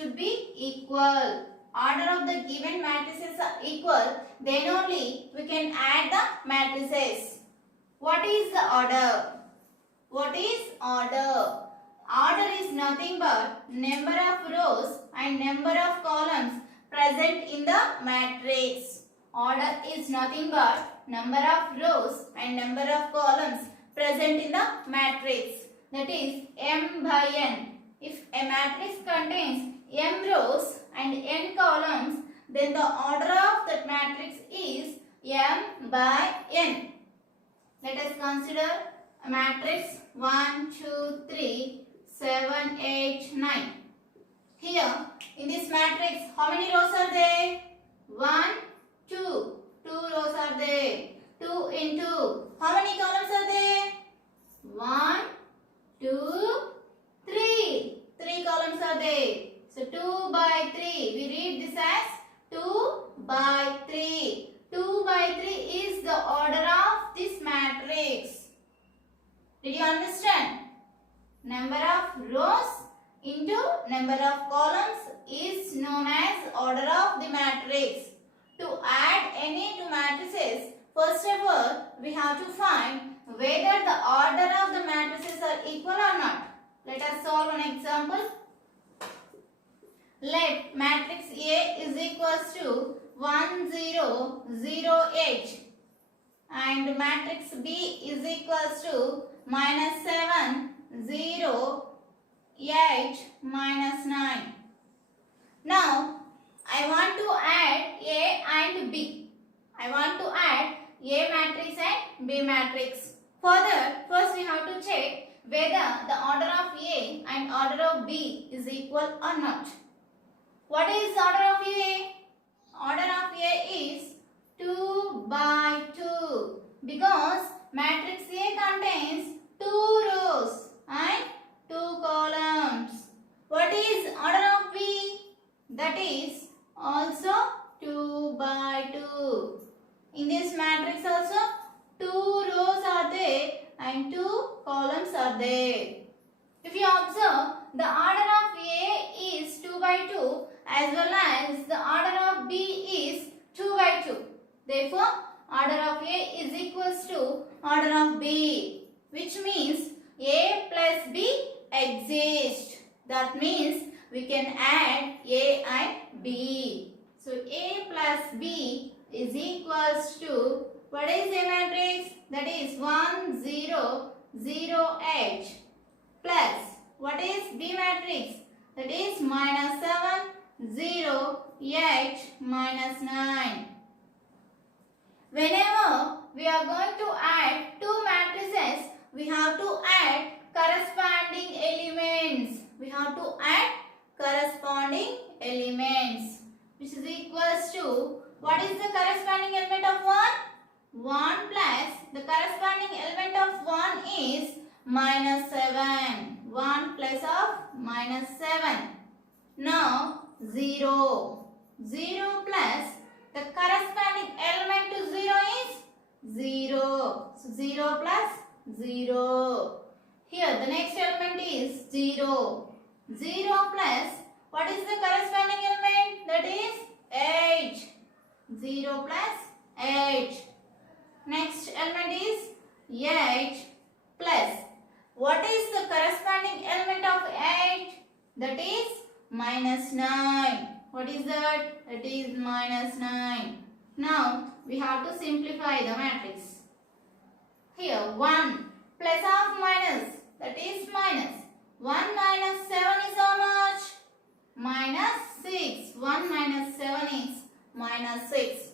should be equal. Order of the given matrices are equal, then only we can add the matrices. What is the order? What is order? Order is nothing but number of rows and number of columns present in the matrix. Order is nothing but number of rows and number of columns present in the matrix. That is m by n. If a matrix contains m rows and n columns, then the order of that matrix is m by n. Let us consider a matrix 1, 2, 3, 7, 8, 9. Here in this matrix, how many rows are there? 1, 2. 2 rows are there. 2 into. How many columns are there? 1, 2, 3. 3 columns are there. So 2 by 3. We read this as 2 by 3. 2 by 3 is the order of this matrix. Did you understand? Number of rows into number of columns is known as order of the matrix. To add any two matrices, first of all, we have to find whether the order of the matrices are equal or not. Let us solve an example. Let matrix A is equals to 1, 0, 0, 8 and matrix B is equals to minus 7, 0, 8, minus 9. Now, I want to add A and B. I want to add A matrix and B matrix. For that, first we have to check whether the order of A and order of B is equal or not. What is order of A? Order of A is 2 by 2 because matrix A contains 2 rows and 2 columns. What is order of B? That is also 2 by 2. In this matrix also 2 rows are there and 2 columns are there. If you observe, the order of A is 2 by 2 as well as the order of B is 2 by 2. Therefore, order of A is equals to order of B, which means A plus B exist. That means we can add A and B. So, A plus B is equals to, what is A matrix? That is 1, 0, 0, 8 plus, what is B matrix? That is minus 7, 0, 8, minus 9. Whenever we are going to add two matrices, we have to add corresponding elements. We have to add corresponding elements, which is equals to, what is the corresponding element of 1? 1 plus the corresponding element of 1 is minus 7. 1 plus of minus 7. Now 0. 0 plus the corresponding element to 0 is 0. So 0 plus 0. Here the next element is 0. 0 plus, what is the corresponding element? That is 8. 0 plus 8. Next element is 8 plus, what is the corresponding element of 8? That is minus 9. What is that? That is minus 9. Now we have to simplify the matrix. Here 1 plus of minus, that is minus. 1 minus 7 is how much? Minus 6. 1 minus 7 is minus 6.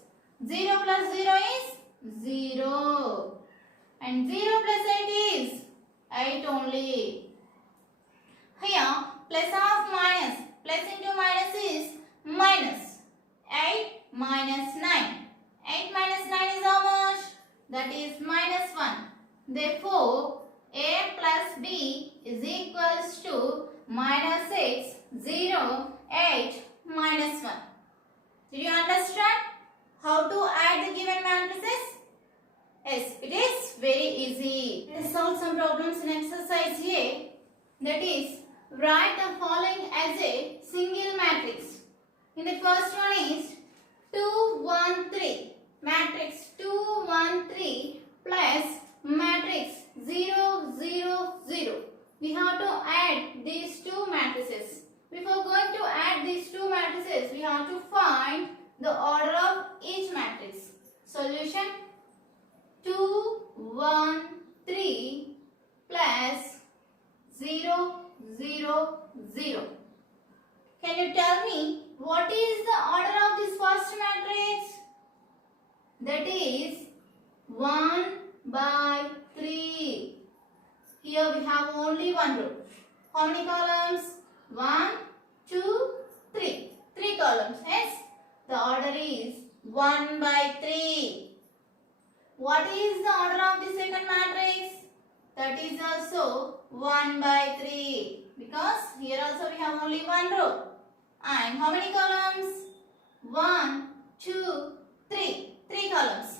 0 plus 0 is 0. And 0 plus 8 is 8 only. Here plus of minus. Plus into minus is minus. 8 minus 9. 8 minus 9 is how much? That is minus 1. Therefore, A plus B is equals to minus 6, 0, 8, minus 1. Did you understand how to add the given matrices? Yes, it is very easy. Let us solve some problems in exercise A. That is, write the following as a single matrix. In the first one is 2, 1, 3. Matrix 2, 1, 3 plus matrix 0, 0, 0. We have to add these two matrices. Before going to add these two matrices, we have to find the order of each matrix. Solution 2, 1, 3 plus 0, 0, 0. Can you tell me what is the order of this first matrix? That is 1 by 3. Here we have only one row. How many columns? 1, 2, 3. 3 columns. Hence, the order is 1 by 3. What is the order of the second matrix? That is also 1 by 3. Because here also we have only one row. And how many columns? 1, 2, 3. 3 columns.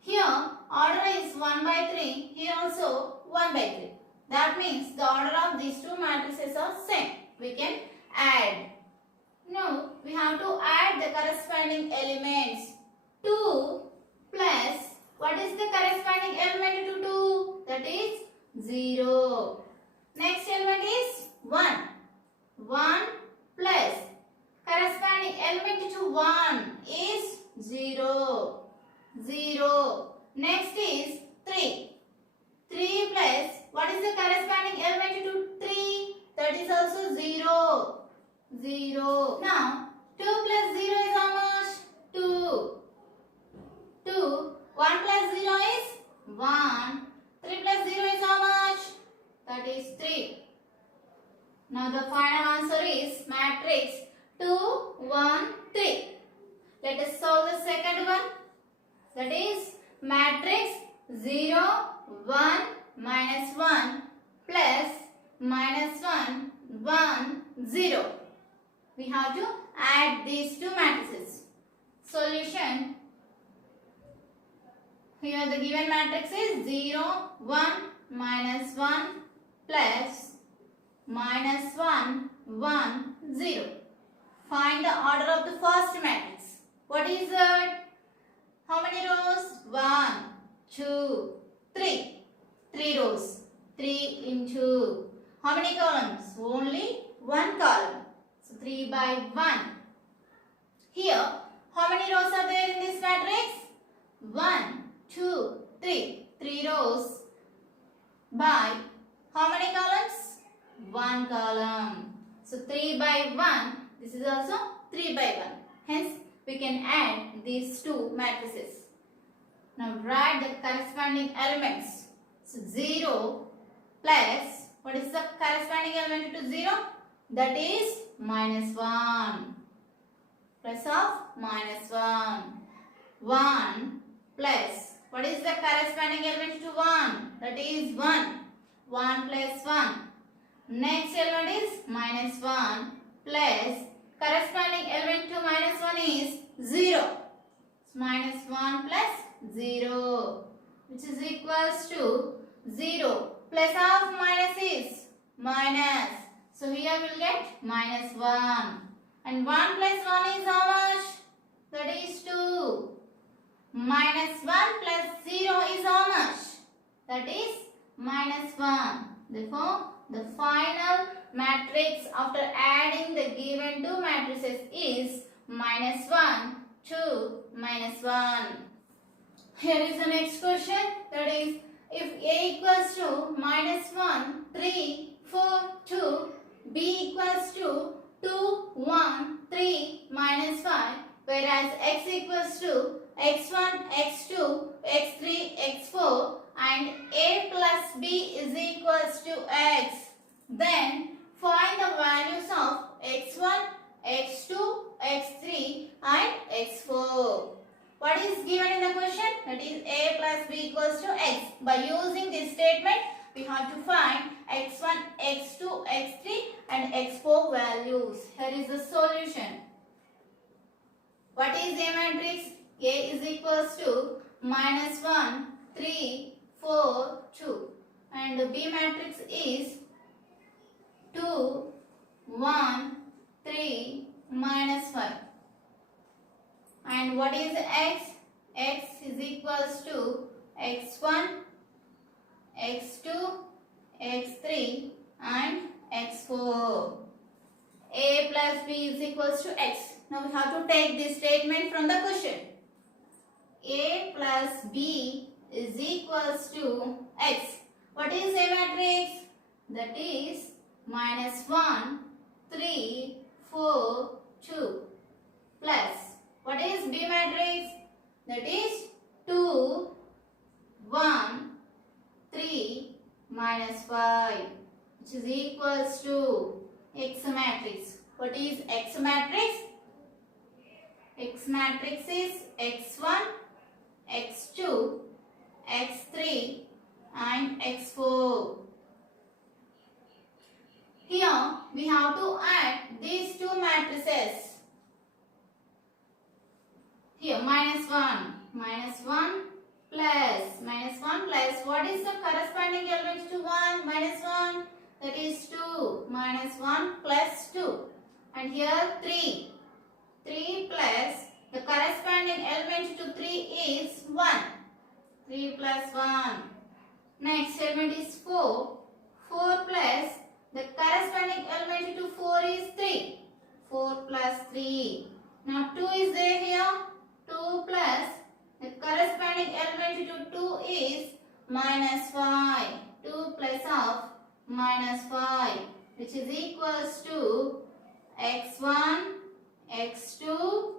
Here order is 1 by 3. Here also 1 by 3. That means the order of these two matrices are same. We can add. Now we have to add the corresponding elements. 2 plus, what is the corresponding element to 2? That is 0. Next element is 1. 1 plus corresponding element to 1 is 0. 0. Next is 3. 3 plus, what is the corresponding element to 3? That is also 0. 0. Now, 2 plus 0 is how much? 2. 2. 1 plus 0 is 1. 3 plus 0 is how much? That is 3. Now, the final answer is matrix 2, 1, 3. Let us solve the second one. That is matrix 0, 1, minus 1 plus minus 1, 1, 0. We have to add these two matrices. Solution. Here the given matrix is 0, 1, minus 1 plus minus 1, 1, 0. Find the order of the first matrix. What is it? How many rows? 1, 2, 3. 3 rows. 3 into. How many columns? Only one column. So 3 by 1. Here, how many rows are there in this matrix? 1, 2, 3. 3 rows by how many columns? 1 column. So 3 by 1. This is also 3 by 1. Hence, we can add these two matrices. Now write the corresponding elements. So 0 plus, what is the corresponding element to 0? That is minus 1. Plus of minus 1. 1 plus, what is the corresponding element to 1? That is 1. 1 plus 1. Next element is minus 1 plus corresponding element to minus 1 is 0. So minus 1 plus 0, which is equals to 0. Plus of minus is minus. So here we will get minus 1. And 1 plus 1 is how much? That is 2. Minus 1 plus 0 is how much? That is minus 1. Therefore, the final matrix after adding the given two matrices is minus 1, 2, minus 1. Here is the next question. That is, if A equals to minus 1, 3, 4, 2, B equals to 2, 1, 3, minus 5, whereas X equals to x1, x2, x3, x4 and A plus B is equals to x. Then find the values of x1, x2, x3 and x4. What is given in the question? That is A plus B equals to x. By using this statement, we have to find x1, x2, x3 and x4 values. Here is the solution. What is A matrix? A is equals to minus 1, 3, 4, 2. And the B matrix is 2, 1, 3, minus 5. And what is x? X is equals to x1, x2, x3 and x4. A plus b is equals to x. Now we have to take this statement from the question. A plus b is equals to x. What is A matrix? That is minus 1, 3, 4, 2 plus. What is B matrix? That is 2, 1, 3, minus 5, which is equals to X matrix. What is X matrix? X matrix is x1, x2, x3 and x4. Here we have to add these two matrices. Here minus 1 plus what is the corresponding element to 1? Minus 1, that is 2. Minus 1 plus 2. And here 3. 3 plus the corresponding element to 3 is 1. 3 plus 1. Next element is 4. 4 plus the corresponding element to 4 is 3. 4 plus 3. Now 2 is there here. 2 plus the corresponding element to 2 is minus 5. 2 plus of minus 5, which is equals to x1, x2,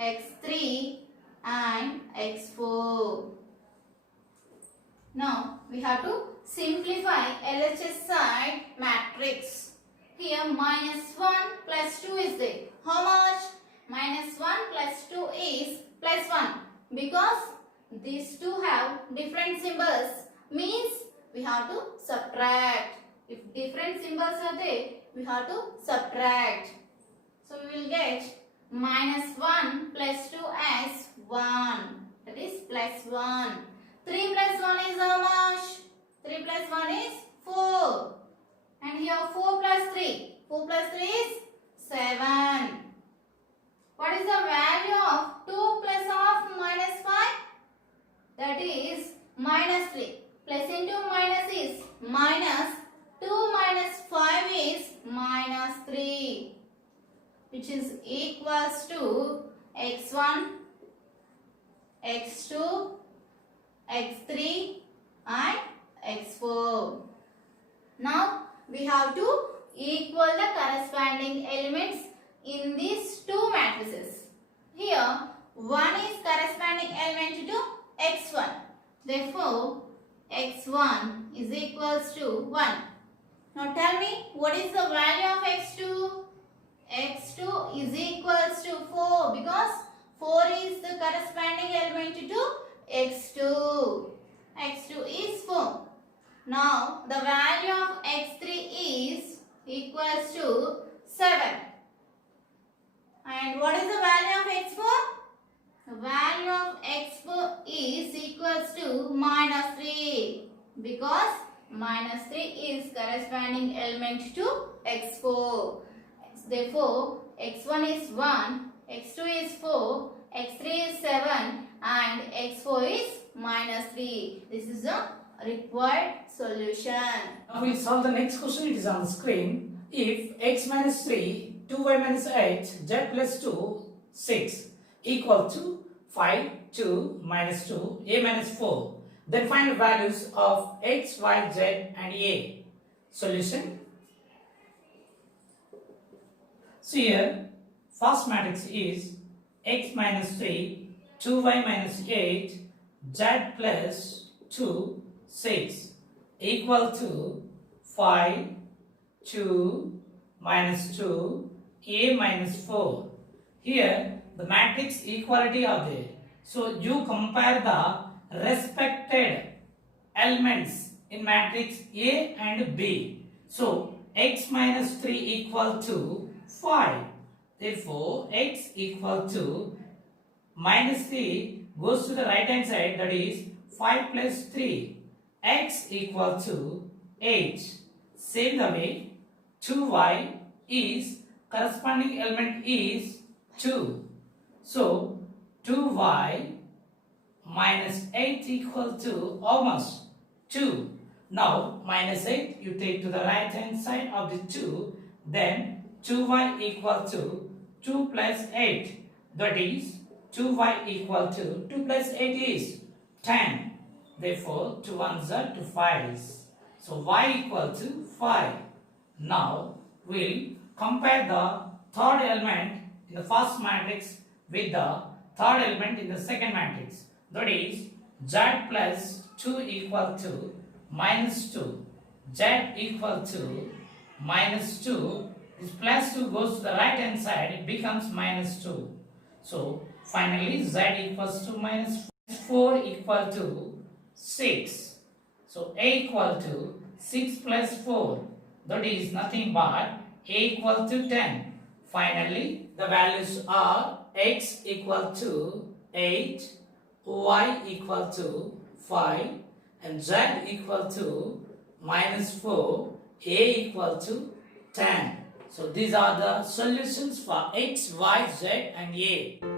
x3 and x4. Now we have to simplify LHS side matrix. Here minus 1 plus 2 is there. How much? Minus 1 plus 2 is plus 1. Because these two have different symbols, means we have to subtract. If different symbols are there, we have to subtract. So we will get minus 1 plus 2 as 1. That is plus 1. 3 plus 1 is how much? 3 plus 1 is 4. And here 4 plus 3. 4 plus 3 is 7. What is the value of 2 plus of minus 5? That is minus 3. Plus into minus is minus. 2 minus 5 is minus 3. Which is equals to x1, x2, x3 and x4. Now we have to equal the corresponding elements in these two matrices. Here 1 is corresponding element to x1. Therefore x1 is equals to 1. Now tell me, what is the value of x2? x2 is equals to 4 because 4 is the corresponding element to x2. x2 is 4. Now the value of x3 is equals to 7. And what is the value of x4? The value of x4 is equals to minus 3 because minus 3 is corresponding element to x4. Therefore, x1 is 1, x2 is 4, x3 is 7 and x4 is minus 3. This is the required solution. Now we solve the next question. It is on the screen. If x minus 3, 2y minus 8, z plus 2, 6 equal to 5, 2, minus 2, a minus 4, then find the values of x, y, z and a. Solution. So here, first matrix is x minus 3, 2y minus 8, z plus 2, 6 equal to 5, 2, minus 2, a minus 4. Here, the matrix equality are there. So, you compare the respected elements in matrix A and B. So, x minus 3 equal to 5. Therefore, x equal to minus 3 goes to the right hand side, that is 5 plus 3. X equal to 8. Same the way, 2y is corresponding element is 2. So 2y minus 8 equal to almost 2. Now minus 8 you take to the right hand side of the 2, then 2y equal to 2 plus 8, that is 2y equal to 2 plus 8 is 10. Therefore 2 ones are 2 5s. So y equal to 5. Now we'll compare the third element in the first matrix with the third element in the second matrix. That is z plus 2 equal to minus 2. Z equal to minus 2. This plus 2 goes to the right hand side, it becomes minus 2. So finally z equals to minus 4 equal to 6. So a equal to 6 plus 4, that is nothing but a equal to 10. Finally the values are x equal to 8, y equal to 5 and z equal to minus 4, a equal to 10. So these are the solutions for x, y, z and a.